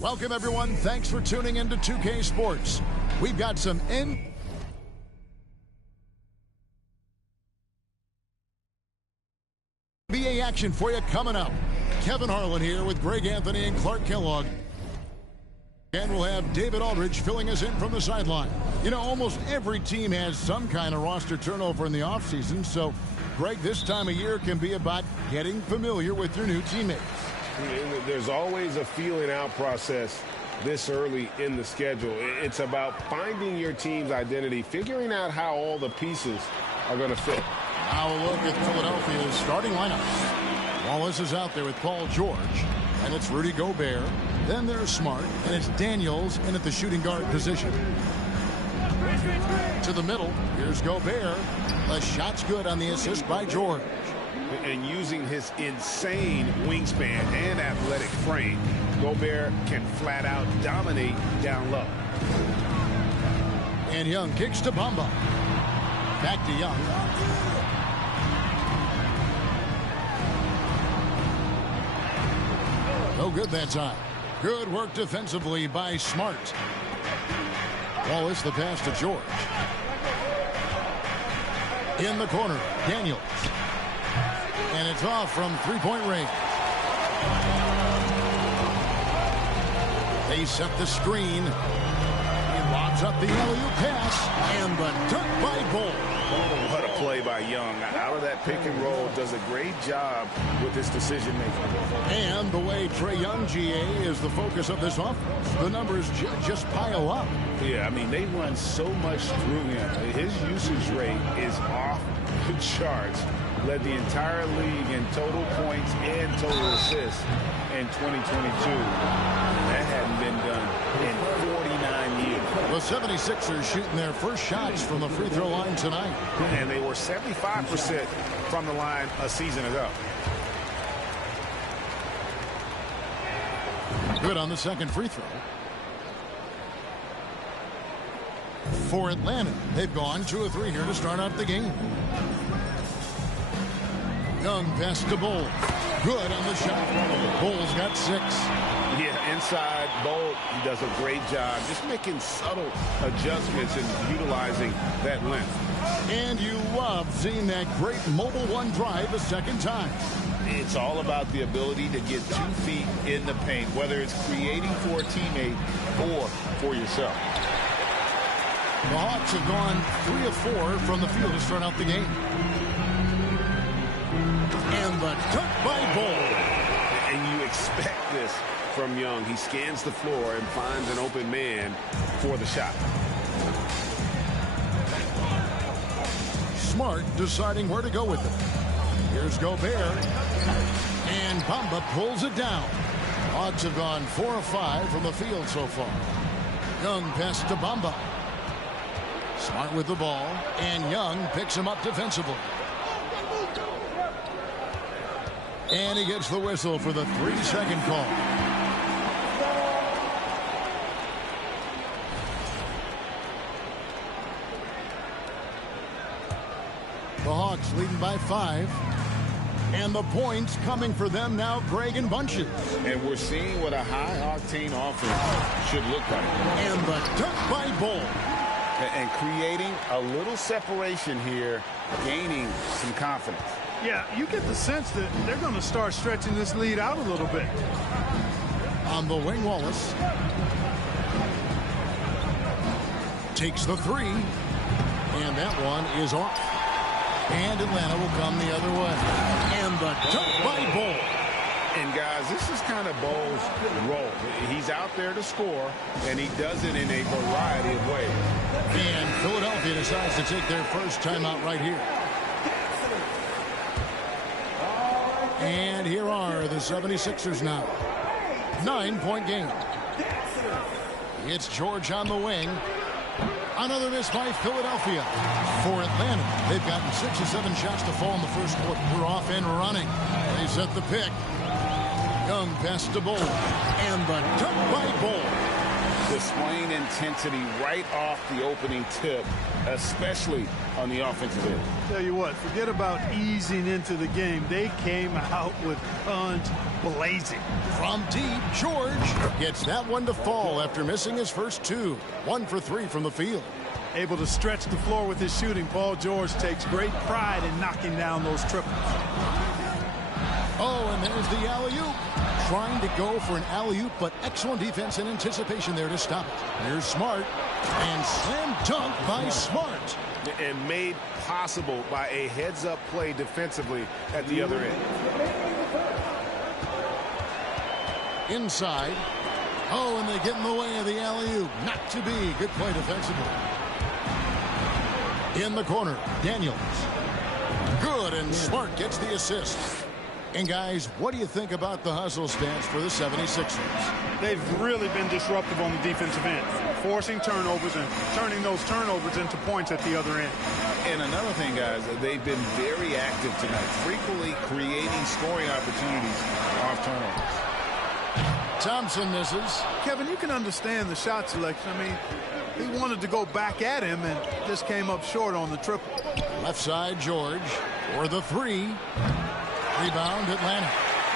Welcome, everyone. Thanks for tuning into 2K Sports. We've got some NBA action for you coming up. Kevin Harlan here with Greg Anthony and Clark Kellogg. And we'll have David Aldridge filling us in from the sideline. You know, almost every team has some kind of roster turnover in the offseason, so, Greg, this time of year can be about getting familiar with your new teammates. There's always a feeling out process this early in the schedule. It's about finding your team's identity, figuring out how all the pieces are going to fit. Now a look at Philadelphia's starting lineup. Wallace is out there with Paul George, and it's Rudy Gobert. Then there's Smart, and it's Daniels in at the shooting guard position. To the middle, here's Gobert. The shot's good on the assist by George. And using his insane wingspan and athletic frame, Gobert can flat out dominate down low. And Young kicks to Bamba. Back to Young. No good that time. Good work defensively by Smart. Wallace, the pass to George. In the corner, Daniels. And it's off from three-point range. They set the screen. He lobs up the alley-oop pass. And the dunk by Bull. Oh, what a play by Young. Out of that pick and roll, does a great job with his decision-making. And the way Trae Young, GA, is the focus of this offense, the numbers just pile up. Yeah, I mean, they run so much through him. His usage rate is off the charts. Led the entire league in total points and total assists in 2022. That hadn't been done in 49 years. The 76ers shooting their first shots from the free throw line tonight. And they were 75% from the line a season ago. Good on the second free throw. For Atlanta, they've gone 2 of 3 here to start out the game. Young pass to Bull. Good on the shot. Bull's got 6. Yeah, inside Bull, he does a great job just making subtle adjustments and utilizing that length. And you love seeing that great mobile one drive a second time. It's all about the ability to get 2 feet in the paint, whether it's creating for a teammate or for yourself. The Hawks have gone 3 of 4 from the field to start out the game. And the dunk by Bull. And you expect this from Young. He scans the floor and finds an open man for the shot. Smart deciding where to go with it. Here's Gobert. And Bamba pulls it down. Hawks have gone 4 of 5 from the field so far. Young pass to Bamba. Smart with the ball. And Young picks him up defensively. And he gets the whistle for the 3-second call. The Hawks leading by 5. And the points coming for them now, Greg, in bunches. And we're seeing what a high-octane offense should look like. And the dunk by Bull. And creating a little separation here, gaining some confidence. Yeah, you get the sense that they're going to start stretching this lead out a little bit. On the wing, Wallace takes the 3. And that one is off. And Atlanta will come the other way. And the dunk by Bull. And, guys, this is kind of Bull's role. He's out there to score, and he does it in a variety of ways. And Philadelphia decides to take their first timeout right here. And here are the 76ers now. 9-point game. It's George on the wing. Another miss by Philadelphia. For Atlanta, they've gotten 6 of 7 shots to fall in the first quarter. We're off and running. They set the pick. Young pass to Bull. And the dunk by Bull. Displaying intensity right off the opening tip, especially on the offensive end. Tell you what, forget about easing into the game. They came out with guns blazing. From deep, George gets that one to fall after missing his first two. 1 for 3 from the field. Able to stretch the floor with his shooting. Paul George takes great pride in knocking down those triples. Oh, and there's the alley-oop. Trying to go for an alley-oop, but excellent defense and anticipation there to stop it. Here's Smart, and slam dunk by Smart. And made possible by a heads-up play defensively at the other end. Inside. Oh, and they get in the way of the alley-oop. Not to be. Good play defensively. In the corner, Daniels. Good, and Smart gets the assist. And guys, what do you think about the hustle stance for the 76ers? They've really been disruptive on the defensive end, forcing turnovers and turning those turnovers into points at the other end. And another thing, guys, they've been very active tonight, frequently creating scoring opportunities off turnovers. Thompson misses. Kevin, you can understand the shot selection. I mean, he wanted to go back at him and just came up short on the triple. Left side, George for the three. Rebound, Atlanta.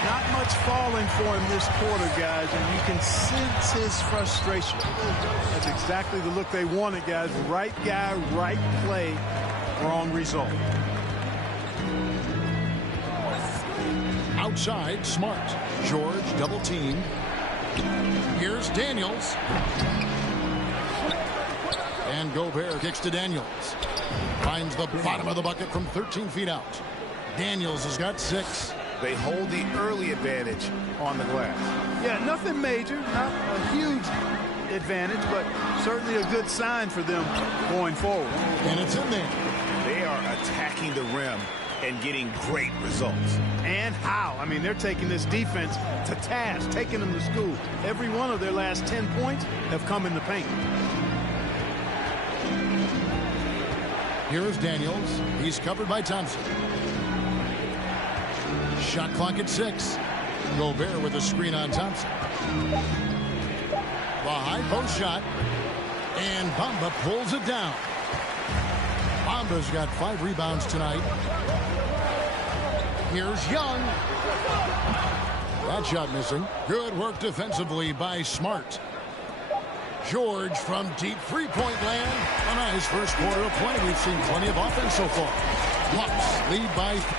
Not much falling for him this quarter, guys, and you can sense his frustration. That's exactly the look they wanted, guys. Right guy, right play, wrong result. Outside, Smart. George double team. Here's Daniels. And Gobert kicks to Daniels. Finds the bottom of the bucket from 13 feet out. Daniels has got 6. They hold the early advantage on the glass. Yeah, nothing major, not a huge advantage, but certainly a good sign for them going forward. And it's in there. They are attacking the rim and getting great results. And how? I mean, they're taking this defense to task, taking them to school. Every one of their last 10 points have come in the paint. Here's Daniels. He's covered by Thompson. Shot clock at 6. Gobert with a screen on Thompson. The high post shot. And Bamba pulls it down. Bamba's got 5 rebounds tonight. Here's Young. That shot missing. Good work defensively by Smart. George from deep three-point land. A nice first quarter of play. We've seen plenty of offense so far. Bucks lead by 3.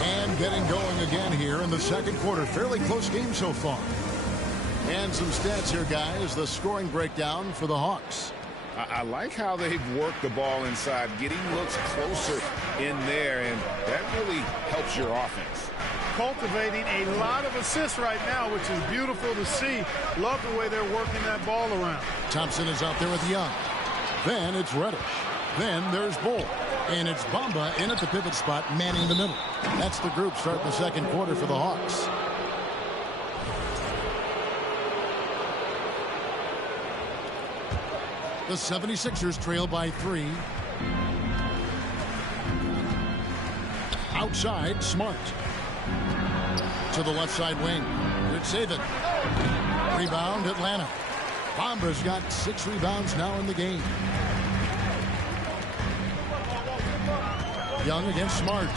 And getting going again here in the second quarter. Fairly close game so far. And some stats here, guys. The scoring breakdown for the Hawks. I like how they've worked the ball inside, getting looks closer in there, and that really helps your offense. Cultivating a lot of assists right now, which is beautiful to see. Love the way they're working that ball around. Thompson is out there with Young. Then it's Reddish. Then there's Bull. And it's Bamba in at the pivot spot, manning the middle. That's the group starting the second quarter for the Hawks. The 76ers trail by 3. Outside, Smart. To the left side wing. Good save it. Rebound, Atlanta. Bamba's got 6 rebounds now in the game. Young against Smart.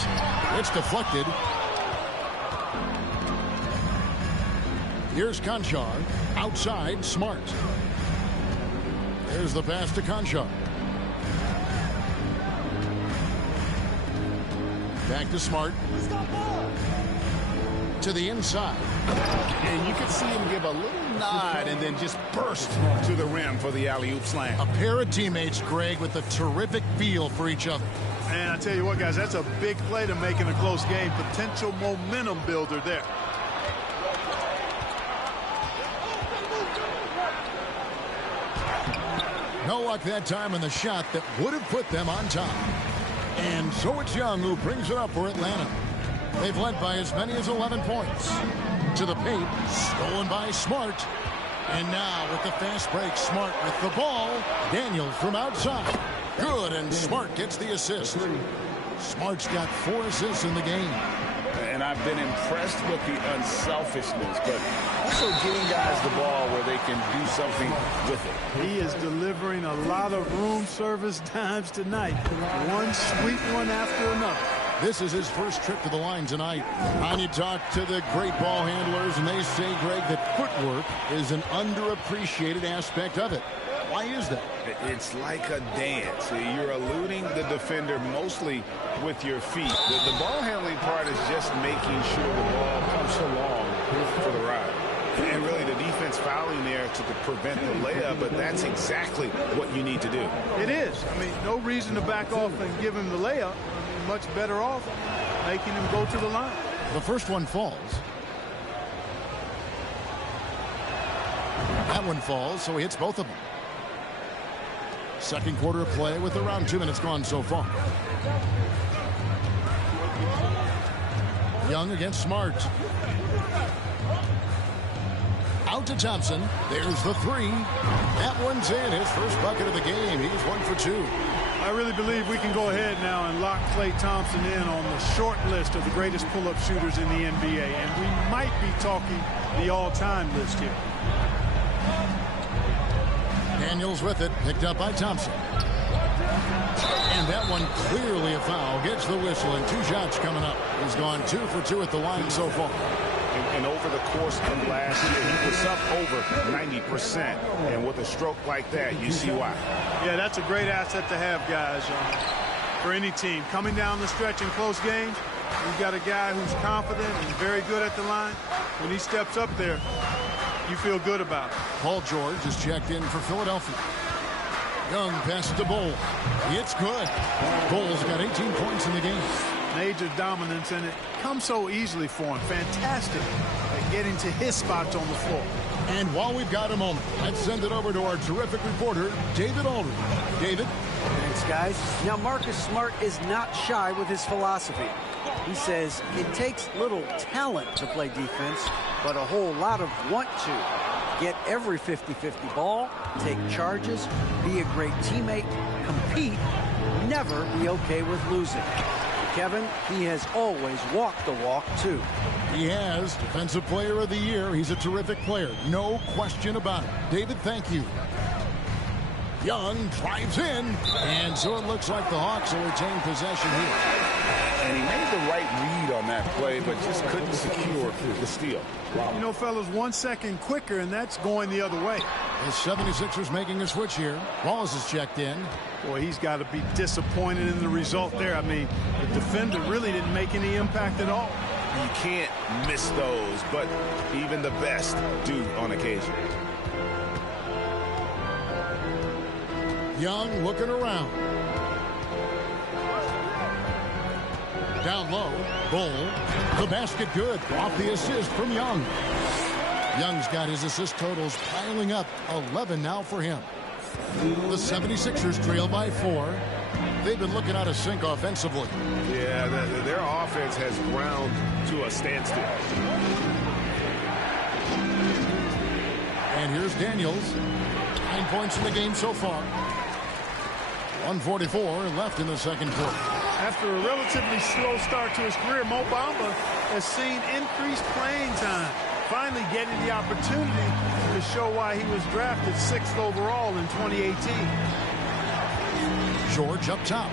It's deflected. Here's Conchar. Outside, Smart. There's the pass to Conchar. Back to Smart. To the inside. And you can see him give a little nod and then just burst to the rim for the alley-oop slam. A pair of teammates, Greg, with a terrific feel for each other. And I tell you what, guys, that's a big play to make in a close game. Potential momentum builder there. No luck that time in the shot that would have put them on top. And so it's Young who brings it up for Atlanta. They've led by as many as 11 points. To the paint, stolen by Smart. And now with the fast break, Smart with the ball. Daniels from outside. Good, and Smart gets the assist. Smart's got 4 assists in the game. And I've been impressed with the unselfishness, but also getting guys the ball where they can do something with it. He is delivering a lot of room service dimes tonight. One sweet one after another. This is his first trip to the line tonight. And you talk to the great ball handlers, and they say, Greg, that footwork is an underappreciated aspect of it. Why is that? It's like a dance. You're eluding the defender mostly with your feet. The ball handling part is just making sure the ball comes along for the ride. And really the defense fouling there to prevent the layup, but that's exactly what you need to do. It is. I mean, no reason to back off and give him the layup. I mean, much better off making him go to the line. The first one falls. That one falls, so he hits both of them. Second quarter of play with around 2 minutes gone so far. Young against Smart. Out to Thompson. There's the three. That one's in. His first bucket of the game. He's 1 for 2. I really believe we can go ahead now and lock Klay Thompson in on the short list of the greatest pull-up shooters in the NBA. And we might be talking the all-time list here. Daniels with it, picked up by Thompson. And that one clearly a foul. Gets the whistle, and 2 shots coming up. He's gone 2 for 2 at the line so far. And over the course of last year, he was up over 90%. And with a stroke like that, you see why. Yeah, that's a great asset to have, guys, for any team. Coming down the stretch in close games, you've got a guy who's confident and very good at the line. When he steps up there, you feel good about it. Paul George is checked in for Philadelphia. Young passes to Bol. It's good. Bol's got 18 points in the game. Major dominance, and it comes so easily for him. Fantastic at getting to his spots on the floor. And while we've got a moment, let's send it over to our terrific reporter, David Aldridge. David? Thanks, guys. Now, Marcus Smart is not shy with his philosophy. He says it takes little talent to play defense, but a whole lot of want to. Get every 50-50 ball, take charges, be a great teammate, compete, never be okay with losing. Kevin, he has always walked the walk, too. He has. Defensive Player of the Year. He's a terrific player. No question about it. David, thank you. Young drives in, and so it looks like the Hawks will retain possession here. And he made the right read on that play, but just couldn't secure the steal. Wow. You know, fellas, 1 second quicker, and that's going the other way. The 76ers making a switch here. Wallace is checked in. Boy, he's got to be disappointed in the result there. I mean, the defender really didn't make any impact at all. You can't miss those, but even the best do on occasion. Young looking around. Down low, Bol. The basket good. Off the assist from Young. Young's got his assist totals piling up. 11 now for him. The 76ers trail by 4. They've been looking out of sync offensively. Yeah, their offense has ground to a standstill. And here's Daniels. 9 points in the game so far. 144 left in the second quarter. After a relatively slow start to his career, Mo Bamba has seen increased playing time, finally getting the opportunity to show why he was drafted 6th overall in 2018. George up top.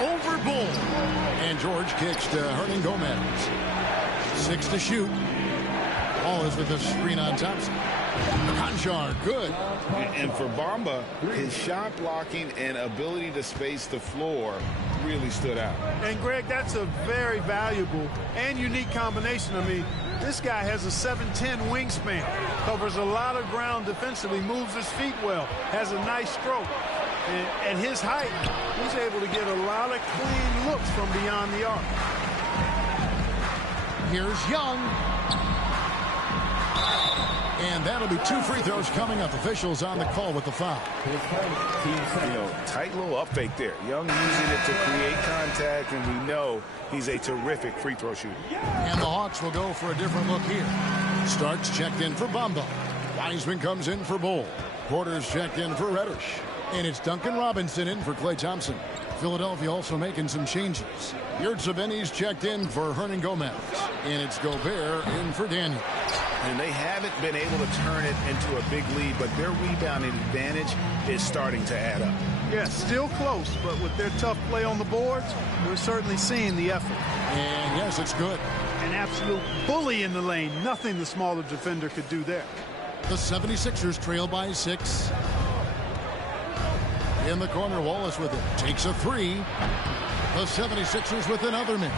Over Bol. And George kicks to Hernan Gomez. 6 to shoot. Ball is with a screen on Thompson. Conchar, good. And for Bamba, his shot blocking and ability to space the floor really stood out. And Greg, that's a very valuable and unique combination. I mean, this guy has a 7'10" wingspan, covers a lot of ground defensively, moves his feet well, has a nice stroke. And at his height, he's able to get a lot of clean looks from beyond the arc. Here's Young. And that'll be 2 free throws coming up. Officials on the call with the foul. You know, tight little up fake there. Young using it to create contact, and we know he's a terrific free throw shooter. And the Hawks will go for a different look here. Starks checked in for Bamba. Wiseman comes in for Bol. Porter's checked in for Reddish. And it's Duncan Robinson in for Klay Thompson. Philadelphia also making some changes. Yurtseven's checked in for Hernan Gomez. And it's Gobert in for Daniels. And they haven't been able to turn it into a big lead, but their rebounding advantage is starting to add up. Yeah, still close, but with their tough play on the boards, we're certainly seeing the effort. And yes, it's good. An absolute bully in the lane. Nothing the smaller defender could do there. The 76ers trail by 6. In the corner, Wallace with it. Takes a 3. The 76ers with another miss.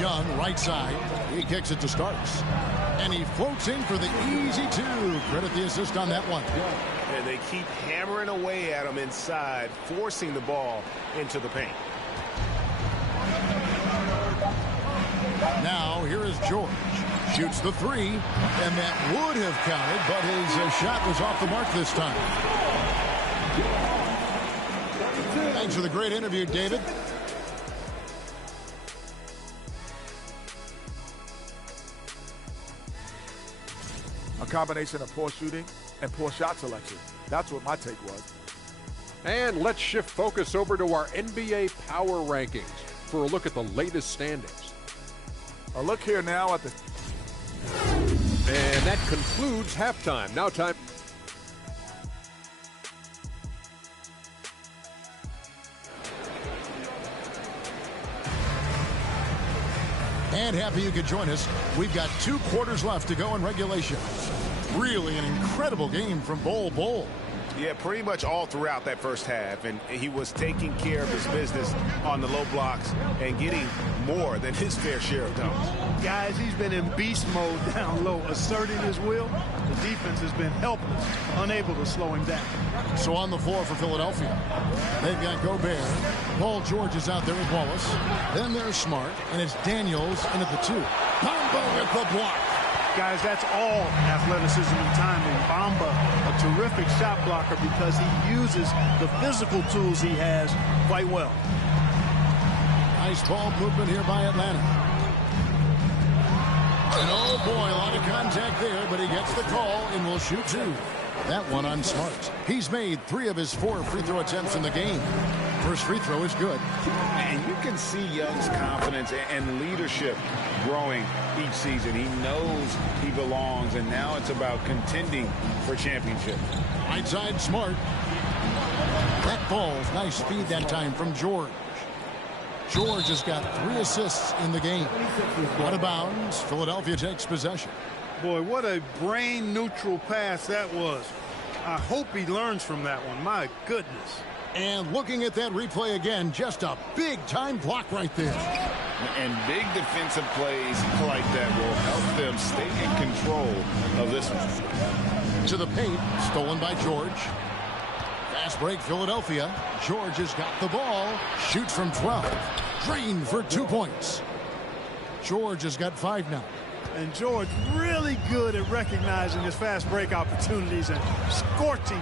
Young, right side. He kicks it to Starks. And he floats in for the easy 2. Credit the assist on that one. And they keep hammering away at him inside, forcing the ball into the paint. Now, here is George. Shoots the 3, and that would have counted, but his shot was off the mark this time. Thanks for the great interview, David. A combination of poor shooting and poor shot selection. That's what my take was. And let's shift focus over to our NBA Power Rankings for a look at the latest standings. A look here now at the... And that concludes halftime. Now time. And happy you could join us. We've got 2 quarters left to go in regulation. Really an incredible game from Bol Bol. Yeah, pretty much all throughout that first half, and he was taking care of his business on the low blocks and getting more than his fair share of dunks. Guys, he's been in beast mode down low, asserting his will. The defense has been helpless, unable to slow him down. So on the floor for Philadelphia, they've got Gobert. Paul George is out there with Wallace. Then there's Smart, and it's Daniels in at the 2. Bamba with the block. Guys, that's all athleticism and timing. Bamba, a terrific shot blocker because he uses the physical tools he has quite well. Nice ball movement here by Atlanta. And oh boy, a lot of contact there, but he gets the call and will shoot 2. That one on Smart. He's made 3 of his 4 free throw attempts in the game. First free throw is good. And you can see Young's confidence and leadership growing each season. He knows he belongs, and now it's about contending for championship. Right side, Smart. That falls. Nice feed that time from George. George has got 3 assists in the game. Out of bounds. Philadelphia takes possession. Boy, what a brain-neutral pass that was. I hope he learns from that one. My goodness. And looking at that replay again, just a big-time block right there. And big defensive plays like that will help them stay in control of this one. To the paint, stolen by George. Fast break, Philadelphia. George has got the ball. Shoots from 12. Drained for 2 points. George has got 5 now. And George really good at recognizing his fast break opportunities and torching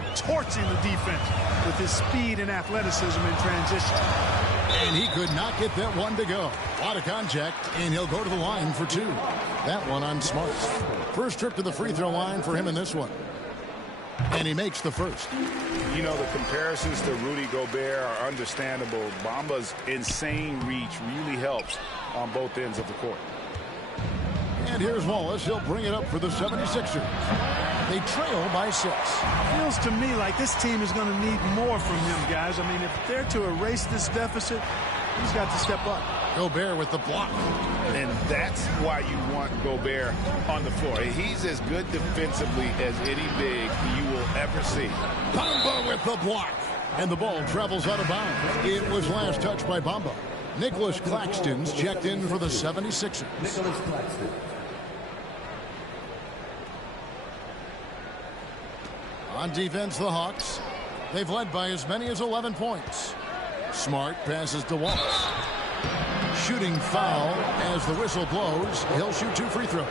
the defense with his speed and athleticism in transition. And he could not get that one to go. A lot of contact, and he'll go to the line for 2. That one on Smart. First trip to the free throw line for him in this one. And he makes the first. You know, the comparisons to Rudy Gobert are understandable. Bamba's insane reach really helps on both ends of the court. And here's Wallace. He'll bring it up for the 76ers. They trail by 6. Feels to me like this team is going to need more from him, guys. I mean, if they're to erase this deficit, he's got to step up. Gobert with the block. And that's why you want Gobert on the floor. He's as good defensively as any big you will ever see. Bamba with the block. And the ball travels out of bounds. It was last touched by Bamba. Nicholas Claxton's checked in for the 76ers. Nicholas Claxton. On defense, the Hawks. They've led by as many as 11 points. Smart passes to Wallace. Shooting foul as the whistle blows. He'll shoot 2 free throws.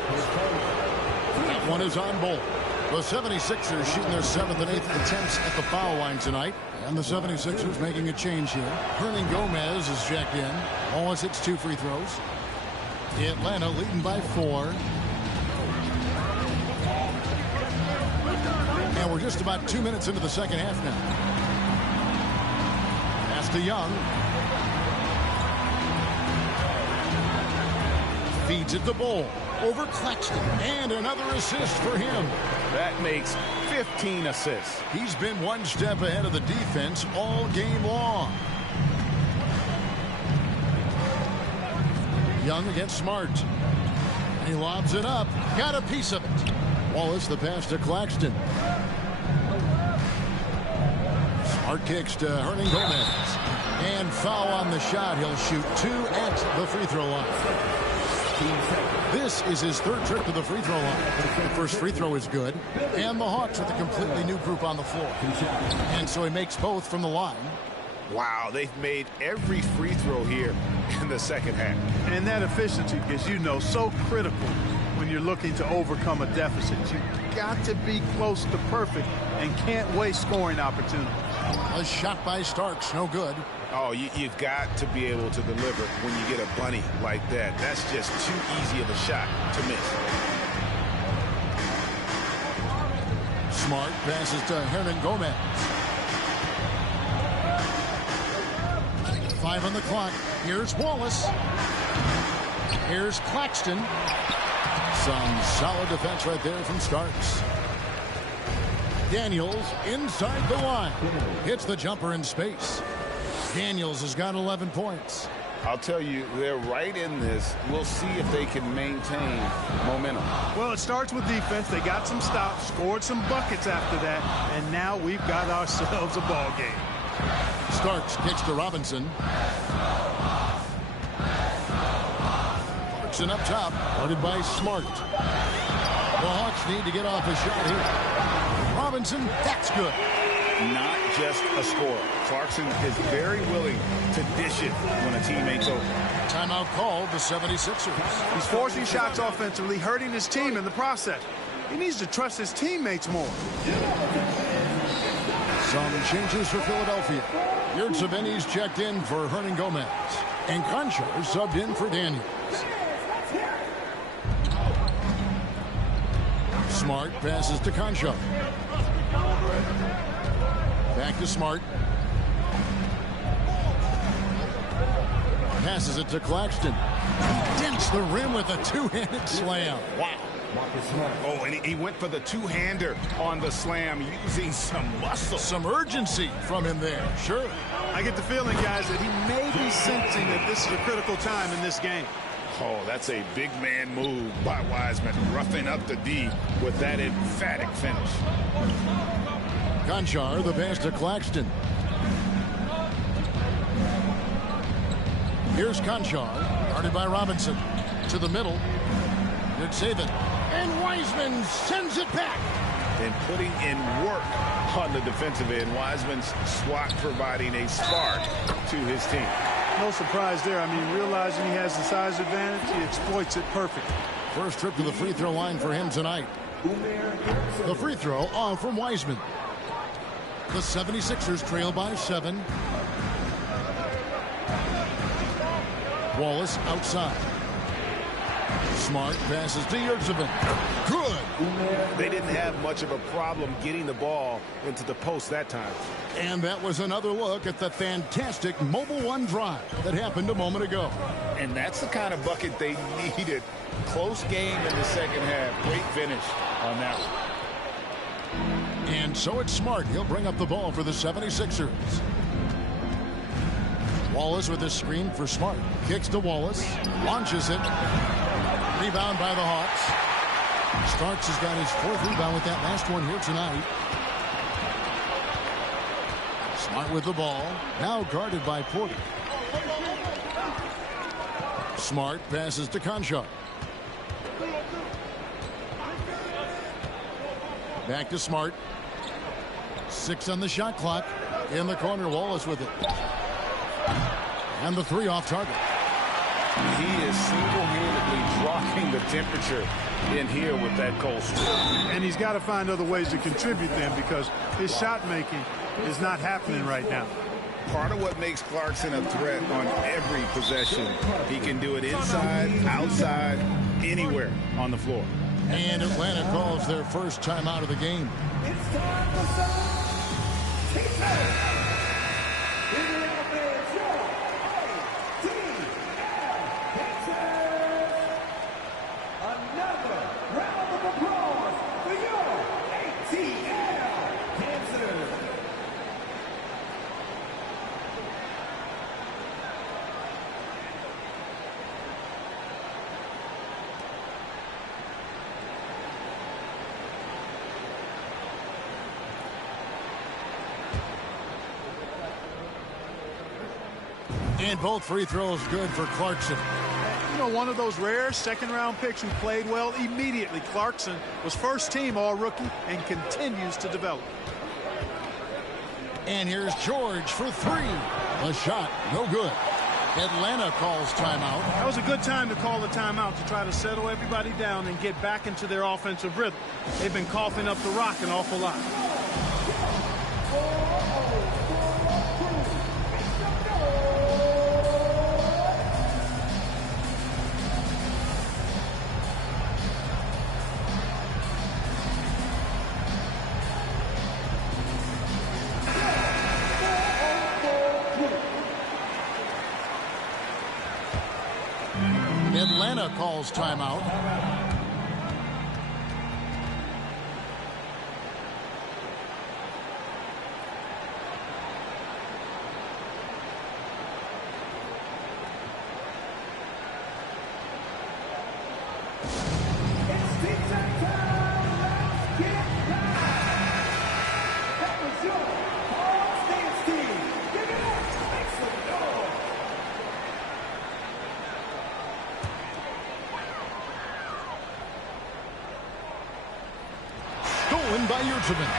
That one is on Bol. The 76ers shooting their 7th and 8th attempts at the foul line tonight. And the 76ers making a change here. Hernan Gomez is checked in. Wallace hits 2 free throws. Atlanta leading by 4. And we're We're just about 2 minutes into the second half now. Pass to Young. Feeds it to Bull. Over Claxton. And another assist for him. That makes 15 assists. He's been one step ahead of the defense all game long. Young against Smart. He lobs it up. Got a piece of it. Wallace the pass to Claxton. Smart kicks to Hernangomez. And foul on the shot. He'll shoot 2 at the free throw line. This is his third trip to the free throw line. The first free throw is good. And the Hawks with a completely new group on the floor. And so he makes both from the line. Wow, they've made every free throw here in the second half. And that efficiency is, so critical when you're looking to overcome a deficit. You've got to be close to perfect and can't waste scoring opportunities. A shot by Starks, no good. Oh, you've got to be able to deliver when you get a bunny like that. That's just too easy of a shot to miss. Smart passes to Hernangomez. 5 on the clock. Here's Wallace. Here's Claxton. Some solid defense right there from Starks. Daniels inside the line. Hits the jumper in space. Daniels has got 11 points. I'll tell you, they're right in this. We'll see if they can maintain momentum. Well, it starts with defense. They got some stops, scored some buckets after that, and now we've got ourselves a ball game. Starks kicks to Robinson. Clarkson up top, guarded by Smart. The Hawks need to get off a shot here. Robinson, that's good. Not just a scorer. Clarkson is very willing to dish it when a teammate's open. Timeout called the 76ers. He's forcing shots offensively, hurting his team in the process. He needs to trust his teammates more. Some changes for Philadelphia. Yurtseven's checked in for Hernangomez. And Conchar subbed in for Daniels. Smart passes to Conchar. Back to Smart. Passes it to Claxton. Dents the rim with a two-handed slam. Wow. Oh, and he went for the two-hander on the slam using some muscle. Some urgency from him there. Sure. I get the feeling, guys, that he may be sensing that this is a critical time in this game. Oh, that's a big man move by Wiseman, roughing up the D with that emphatic finish. Conchar, the pass to Claxton. Here's Conchar, guarded by Robinson. To the middle. Yurtseven. And Wiseman sends it back. And putting in work on the defensive end. Wiseman's swat providing a spark to his team. No surprise there. I mean, realizing he has the size advantage, he exploits it perfectly. First trip to the free throw line for him tonight. The free throw on from Wiseman. The 76ers trail by 7. Wallace outside. Smart passes to Yurtseven. Good. They didn't have much of a problem getting the ball into the post that time. And that was another look at the fantastic Mobile One drive that happened a moment ago. And that's the kind of bucket they needed. Close game in the second half. Great finish on that one. And so it's Smart. He'll bring up the ball for the 76ers. Wallace with a screen for Smart. Kicks to Wallace. Launches it. Rebound by the Hawks. Starks has got his 4th rebound with that last one here tonight. Smart with the ball. Now guarded by Porter. Smart passes to Conchar. Back to Smart. 6 on the shot clock. In the corner, Wallace with it. And the 3 off target. He is single-handedly dropping the temperature in here with that cold streak. And he's got to find other ways to contribute then, because his shot making is not happening right now. Part of what makes Clarkson a threat on every possession, he can do it inside, outside, anywhere on the floor. And Atlanta calls their first timeout of the game. It's time for some teachers. In the offense, your ATL Pacers. Another round of applause for your ATL Pacers. And both free throws good for Clarkson. You know, one of those rare second-round picks who played well immediately. Clarkson was first-team All-Rookie and continues to develop. And here's George for three. A shot, no good. Atlanta calls timeout. That was a good time to call the timeout to try to settle everybody down and get back into their offensive rhythm. They've been coughing up the rock an awful lot. Atlanta calls timeout. It's teacher time. Let's get back. That was your Hawks dance team. Give it up. Make some noise. Stolen by Yurtseven.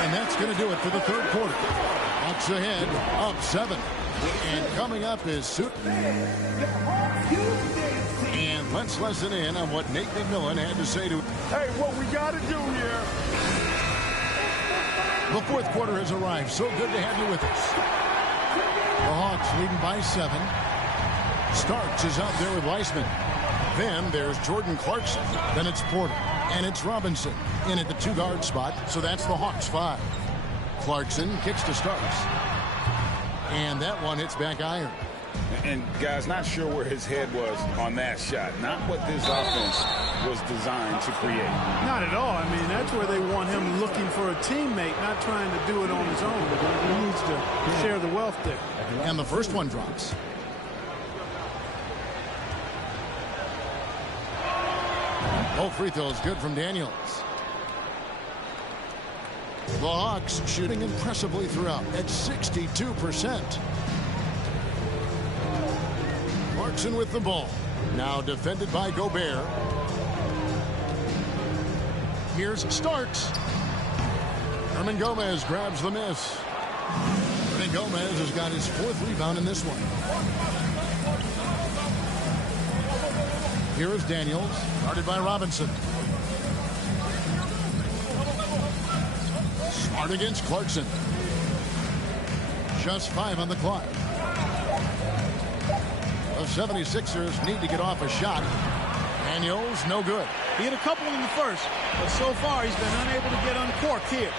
And that's going to do it for the third quarter. Hawks ahead, up 7. And coming up is Sutton. And let's listen in on what Nate McMillan had to say to. Hey, what we got to do here. The fourth quarter has arrived. So good to have you with us. The Hawks leading by 7. Starks is out there with Weissman. Then there's Jordan Clarkson. Then it's Porter. And it's Robinson in at the 2-guard spot. So that's the Hawks 5. Clarkson kicks to Starks. And that one hits back iron. And guys, not sure where his head was on that shot. Not what this offense was designed to create. Not at all. I mean, that's where they want him looking for a teammate, not trying to do it on his own. He needs to share the wealth there. And the first one drops. Both free throws good from Daniels. The Hawks shooting impressively throughout at 62%. Clarkson with the ball. Now defended by Gobert. Here's Starks. Herman Gomez grabs the miss. Herman Gomez has got his 4th rebound in this one. Here is Daniels, guarded by Robinson. Smart against Clarkson. Just 5 on the clock. The 76ers need to get off a shot. Daniels, no good. He hit a couple in the first, but so far he's been unable to get uncorked here.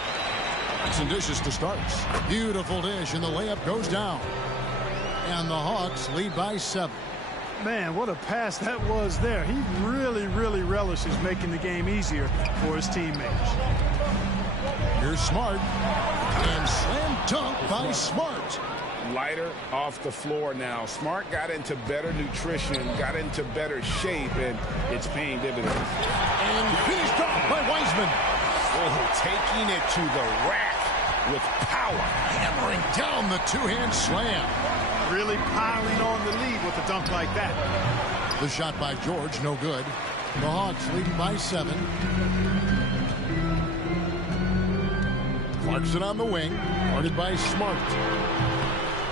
Some dishes to Starks. Beautiful dish, and the layup goes down. And the Hawks lead by 7. Man, what a pass that was there. He really, really relishes making the game easier for his teammates. Here's Smart. And slam dunk by Smart. Lighter off the floor now. Smart got into better nutrition, got into better shape, and it's paying dividends. And finished off by Weissman. Oh, taking it to the rack with power. Hammering down the 2-hand slam. Really piling on the lead with a dunk like that. The shot by George, no good. The Hawks leading by 7. Clarkson on the wing, guarded by Smart.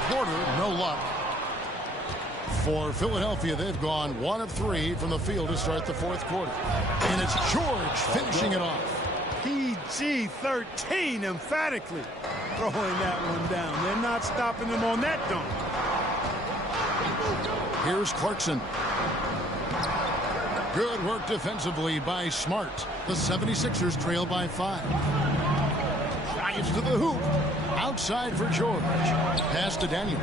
Porter, no luck. For Philadelphia, they've gone 1 of 3 from the field to start the fourth quarter. And it's George finishing it off. PG-13 emphatically throwing that one down. They're not stopping him on that dunk. Here's Clarkson. Good work defensively by Smart. The 76ers trail by 5. Drives to the hoop. Outside for George. Pass to Daniels.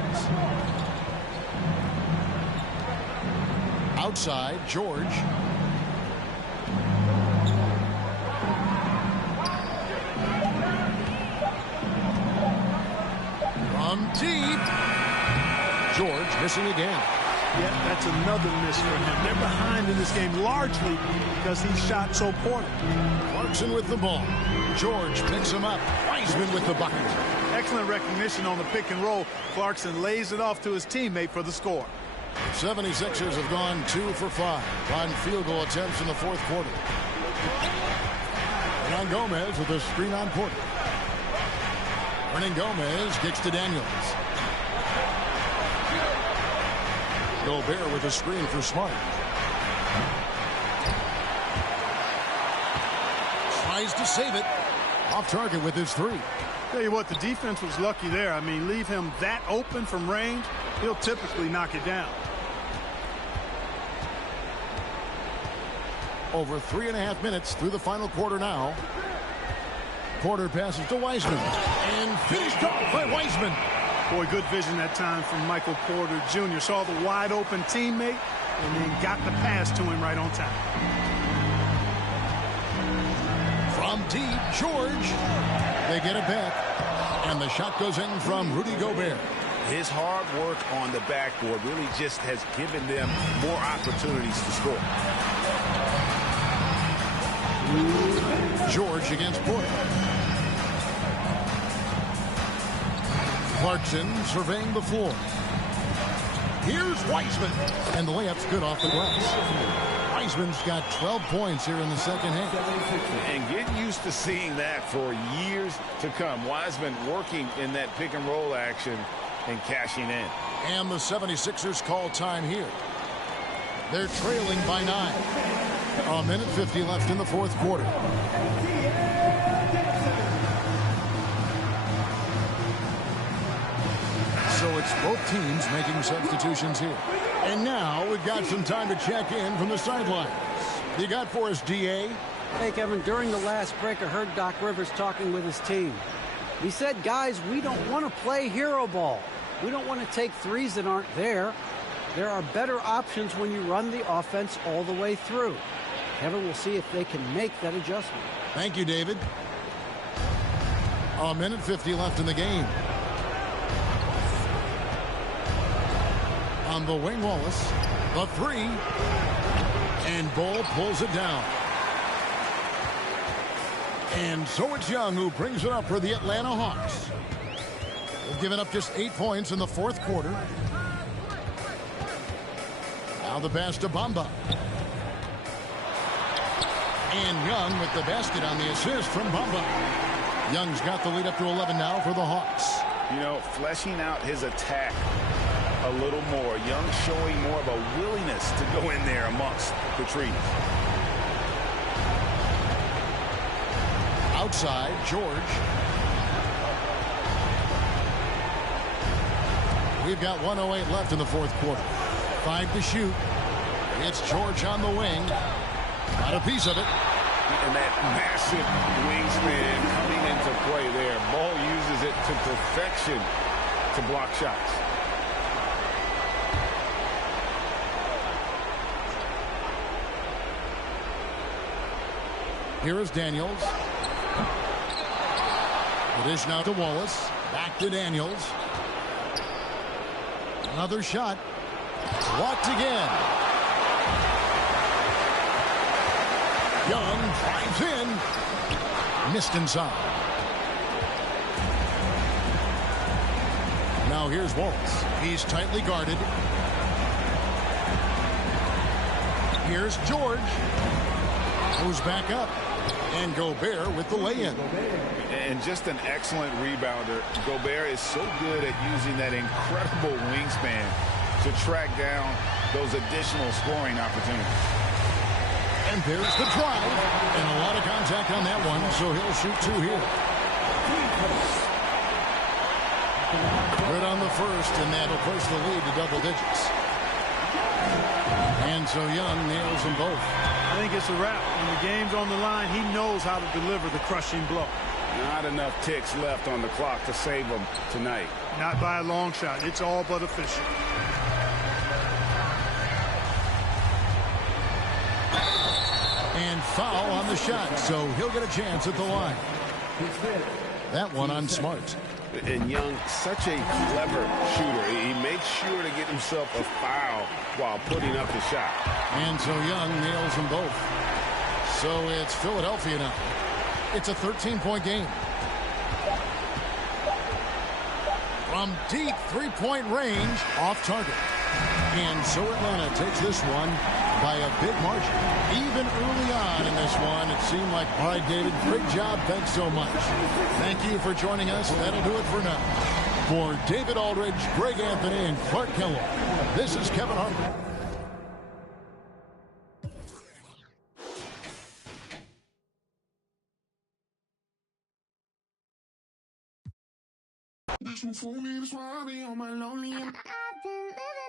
Outside, George. From deep. George missing again. Yeah, that's another miss for him. They're behind in this game largely because he shot so poorly. Clarkson with the ball. George picks him up. Wiseman with the bucket. Excellent recognition on the pick and roll. Clarkson lays it off to his teammate for the score. 76ers have gone 2 for 5 on field goal attempts in the fourth quarter. Hernan Gomez with a screen on Porter. Hernan Gomez kicks to Daniels. Gobert with a screen for Smart. Tries to save it. Off target with his 3. Tell you what, the defense was lucky there. I mean, leave him that open from range, he'll typically knock it down. Over 3.5 minutes through the final quarter now. Porter passes to Wiseman. And finished off by Wiseman. Boy, good vision that time from Michael Porter Jr. Saw the wide open teammate and then got the pass to him right on time. From deep, George. They get it back. And the shot goes in from Rudy Gobert. His hard work on the backboard really just has given them more opportunities to score. George against Porter. Clarkson surveying the floor. Here's Wiseman. And the layup's good off the glass. Wiseman's got 12 points here in the second half. And getting used to seeing that for years to come. Wiseman working in that pick and roll action and cashing in. And the 76ers call time here. They're trailing by 9. A minute 50 left in the fourth quarter. So it's both teams making substitutions here. And now we've got some time to check in from the sidelines. You got for us, D.A.? Hey, Kevin, during the last break, I heard Doc Rivers talking with his team. He said, guys, we don't want to play hero ball. We don't want to take threes that aren't there. There are better options when you run the offense all the way through. Kevin, we'll see if they can make that adjustment. Thank you, David. A minute 50 left in the game. On the wing, Wallace. The 3. And Ball pulls it down. And so it's Young who brings it up for the Atlanta Hawks. They've given up just 8 points in the fourth quarter. Now the pass to Bamba. And Young with the basket on the assist from Bamba. Young's got the lead up to 11 now for the Hawks. You know, fleshing out his attack a little more. Young showing more of a willingness to go in there amongst the trees. Outside, George. We've got 1:08 left in the fourth quarter. 5 to shoot. It's George on the wing. Got a piece of it. And that massive wingspan coming into play there. Ball uses it to perfection to block shots. Here is Daniels. The dish now to Wallace. Back to Daniels. Another shot. Blocked again. Young drives in. Missed inside. Now here's Wallace. He's tightly guarded. Here's George. Goes back up. And Gobert with the lay-in. And just an excellent rebounder. Gobert is so good at using that incredible wingspan to track down those additional scoring opportunities. And there's the drive. And a lot of contact on that one, so he'll shoot 2 here. Good on the first, and that'll push the lead to double digits. And so Young nails them both. I think it's a wrap. When the game's on the line, he knows how to deliver the crushing blow. Not enough ticks left on the clock to save him tonight. Not by a long shot. It's all but official. And foul on the shot, so he'll get a chance at the line. That one on Smart. And Young, such a clever shooter. He makes sure to get himself a foul while putting up the shot. And so Young nails them both. So it's Philadelphia now. It's a 13-point game. From deep three-point range, off target. And so Atlanta takes this one by a big margin. Even early on in this one, it seemed like, all right, David, great job. Thanks so much. Thank you for joining us. That'll do it for now. For David Aldridge, Greg Anthony, and Clark Kellogg, this is Kevin Harlan. This one for me, this one I'll be on my lonely. I've been living